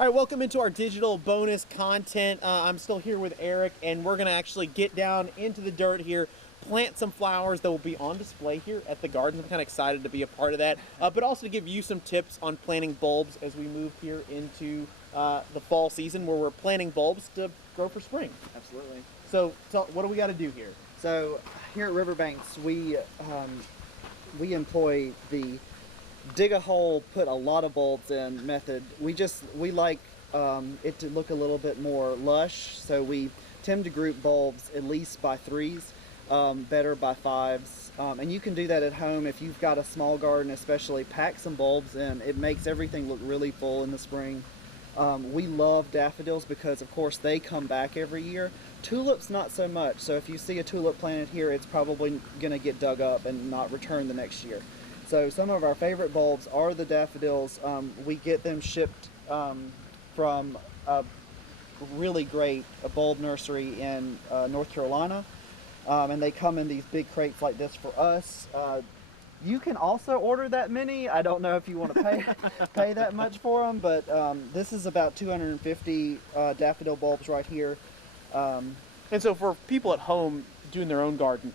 All right, welcome into our digital bonus content. I'm still here with Eric, and we're going to actually get down into the dirt here, plant some flowers that will be on display here at the gardens. I'm kind of excited to be a part of that, but also to give you some tips on planting bulbs as we move here into the fall season, where we're planting bulbs to grow for spring. Absolutely. So what do we got to do here? So here at Riverbanks, we employ the dig a hole, put a lot of bulbs in method. We like it to look a little bit more lush, so we tend to group bulbs at least by threes, better by fives, and you can do that at home if you've got a small garden. Especially pack some bulbs in. It makes everything look really full in the spring. We love daffodils because of course they come back every year. Tulips not so much, so if you see a tulip planted here, it's probably going to get dug up and not return the next year. So some of our favorite bulbs are the daffodils. We get them shipped from a really great bulb nursery in North Carolina, and they come in these big crates like this for us. You can also order that many. I don't know if you want to pay that much for them, but this is about 250 daffodil bulbs right here. And so for people at home doing their own garden,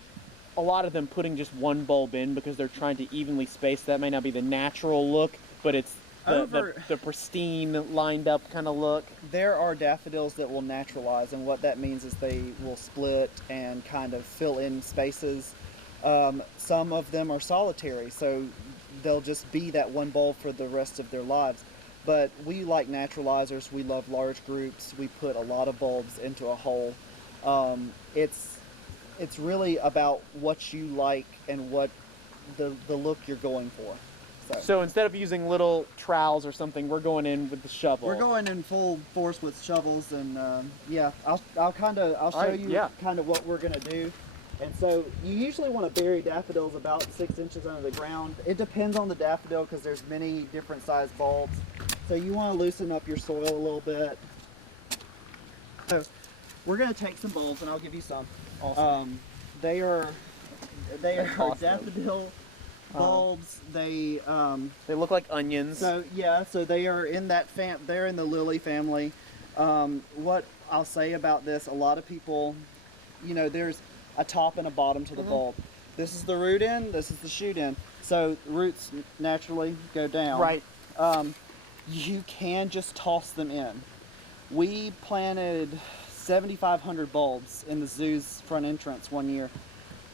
a lot of them putting just one bulb in because they're trying to evenly space. That may not be the natural look, but it's the pristine, lined up kind of look. There are daffodils that will naturalize, and what that means is they will split and kind of fill in spaces. Some of them are solitary, so they'll just be that one bulb for the rest of their lives. But we like naturalizers. We love large groups. We put a lot of bulbs into a hole. It's really about what you like and what the look you're going for. So instead of using little trowels or something, we're going in with the shovel. We're going in full force with shovels, and yeah, I'll show you kind of what we're gonna do. And so you usually want to bury daffodils about 6 inches under the ground. It depends on the daffodil because there's many different size bulbs. So you want to loosen up your soil a little bit. So we're going to take some bulbs, and I'll give you some. Awesome. They are awesome. Daffodil bulbs. They look like onions. So yeah, so they are in that they're in the lily family. What I'll say about this, a lot of people, there's a top and a bottom to the bulb. This is the root end, this is the shoot end. So roots naturally go down. Right. You can just toss them in. We planted 7,500 bulbs in the zoo's front entrance one year.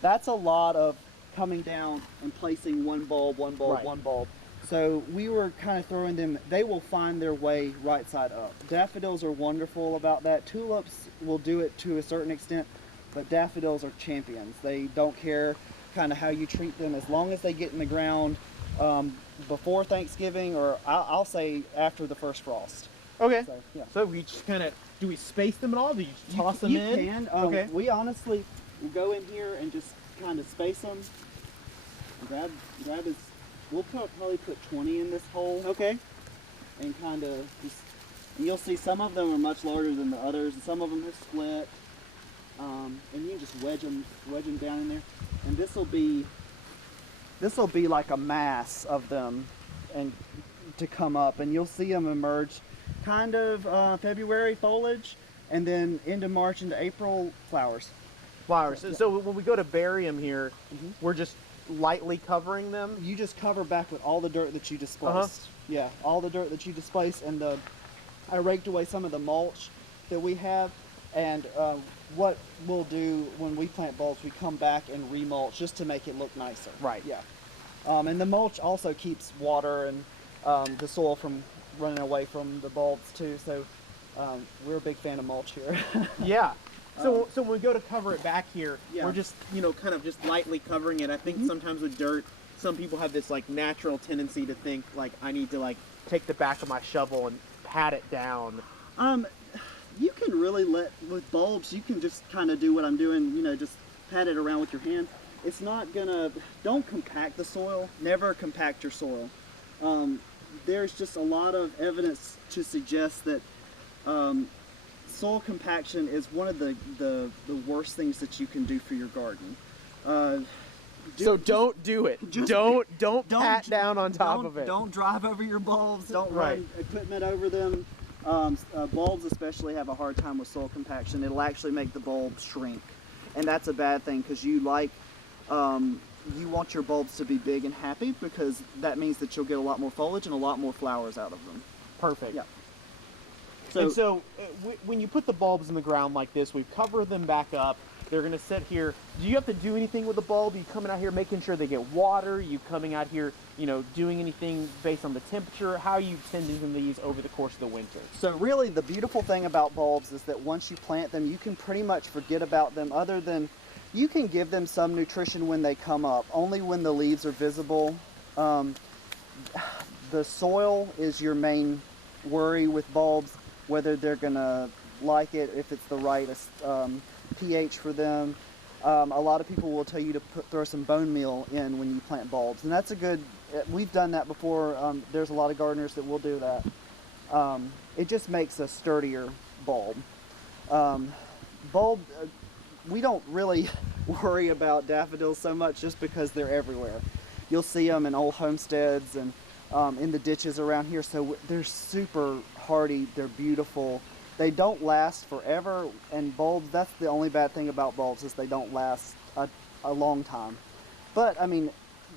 That's a lot of coming down and placing one bulb, one bulb, right. one bulb. So we were kind of throwing them, they will find their way right side up. Daffodils are wonderful about that. Tulips will do it to a certain extent, but daffodils are champions. They don't care kind of how you treat them as long as they get in the ground before Thanksgiving, or I'll say after the first frost. Okay. So, yeah. So we just kind of, do we space them at all? Do you just toss them in? You can. Okay. We honestly will go in here and just kind of space them. Grab his, we'll probably put 20 in this hole. Okay. And kind of just, and you'll see some of them are much larger than the others, and some of them have split. And you can just wedge them down in there, and this will be like a mass of them, and to come up, and you'll see them emerge, kind of February foliage, and then into March into April flowers. Flowers. So when we go to bury them here, we're just lightly covering them. You just cover back with all the dirt that you displaced. Yeah, all the dirt that you displaced, and I raked away some of the mulch that we have. And what we'll do when we plant bulbs, we come back and remulch just to make it look nicer. Right. Yeah. And the mulch also keeps water and the soil from running away from the bulbs too. So we're a big fan of mulch here. Yeah. So when we go to cover it back here, yeah. we're just, kind of just lightly covering it. I think sometimes with dirt, some people have this like natural tendency to think like I need to like take the back of my shovel and pat it down. You can really with bulbs, you can just kind of do what I'm doing, just pat it around with your hand. It's not don't compact the soil, never compact your soil. There's just a lot of evidence to suggest that soil compaction is one of the worst things that you can do for your garden. So don't do it. Don't pat down on top of it. Don't drive over your bulbs. Don't run equipment over them. Bulbs especially have a hard time with soil compaction. It'll actually make the bulbs shrink, and that's a bad thing because you want your bulbs to be big and happy, because that means that you'll get a lot more foliage and a lot more flowers out of them. Perfect. Yeah. So when you put the bulbs in the ground like this, we've covered them back up. They're going to sit here. Do you have to do anything with the bulb? Are you coming out here making sure they get water? Are you coming out here, doing anything based on the temperature? How are you tending to these over the course of the winter? So really the beautiful thing about bulbs is that once you plant them, you can pretty much forget about them, other than you can give them some nutrition when they come up, only when the leaves are visible. The soil is your main worry with bulbs, whether they're gonna like it, if it's the right pH for them. A lot of people will tell you to throw some bone meal in when you plant bulbs, and that's a good, we've done that before. There's a lot of gardeners that will do that. It just makes a sturdier bulb. We don't really worry about daffodils so much just because they're everywhere. You'll see them in old homesteads and in the ditches around here, so they're super hardy, they're beautiful. They don't last forever, and bulbs, that's the only bad thing about bulbs, is they don't last a long time. But I mean,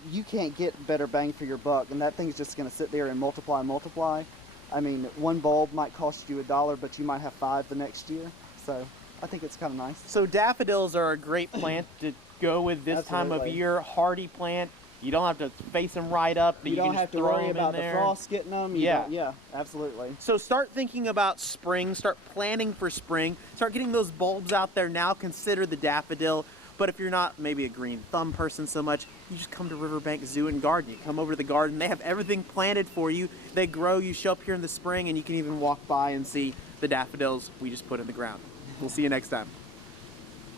you can't get better bang for your buck, and that thing's just going to sit there and multiply and multiply. I mean, one bulb might cost you $1, but you might have 5 the next year. So I think it's kind of nice. So daffodils are a great plant to go with this time of year. Hardy plant. You don't have to face them right up. You don't have to worry about the frost getting them. Yeah, absolutely. So start thinking about spring. Start planning for spring. Start getting those bulbs out there now. Consider the daffodil. But if you're not maybe a green thumb person so much, you just come to Riverbank Zoo and Garden. You come over to the garden. They have everything planted for you. They grow. You show up here in the spring, and you can even walk by and see the daffodils we just put in the ground. We'll see you next time.